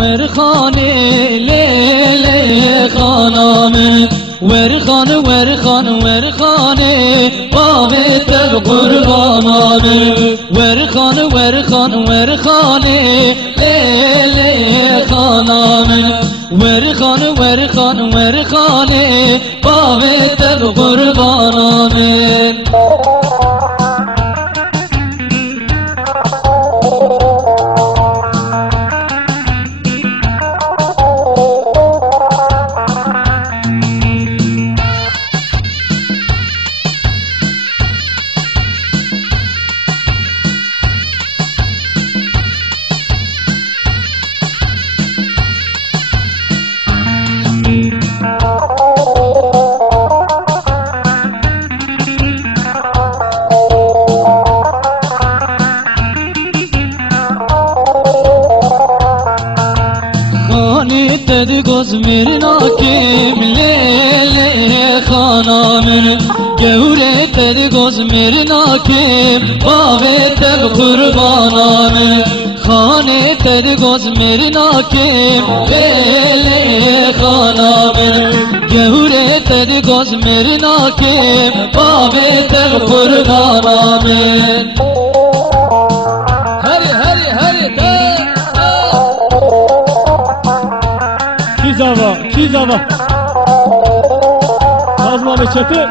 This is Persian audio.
ورخان لیل خانم ورخان بابت قربانم ورخان لیل خانم ورخان بابت قربانم تدگوز میرنا کم لیل خانم گوره تدگوز میرنا کم بابت قربانم خانه تدگوز میرنا کم لیل خانم گوره تدگوز میرنا کم بابت قربانم Kizava Kazma ve çatı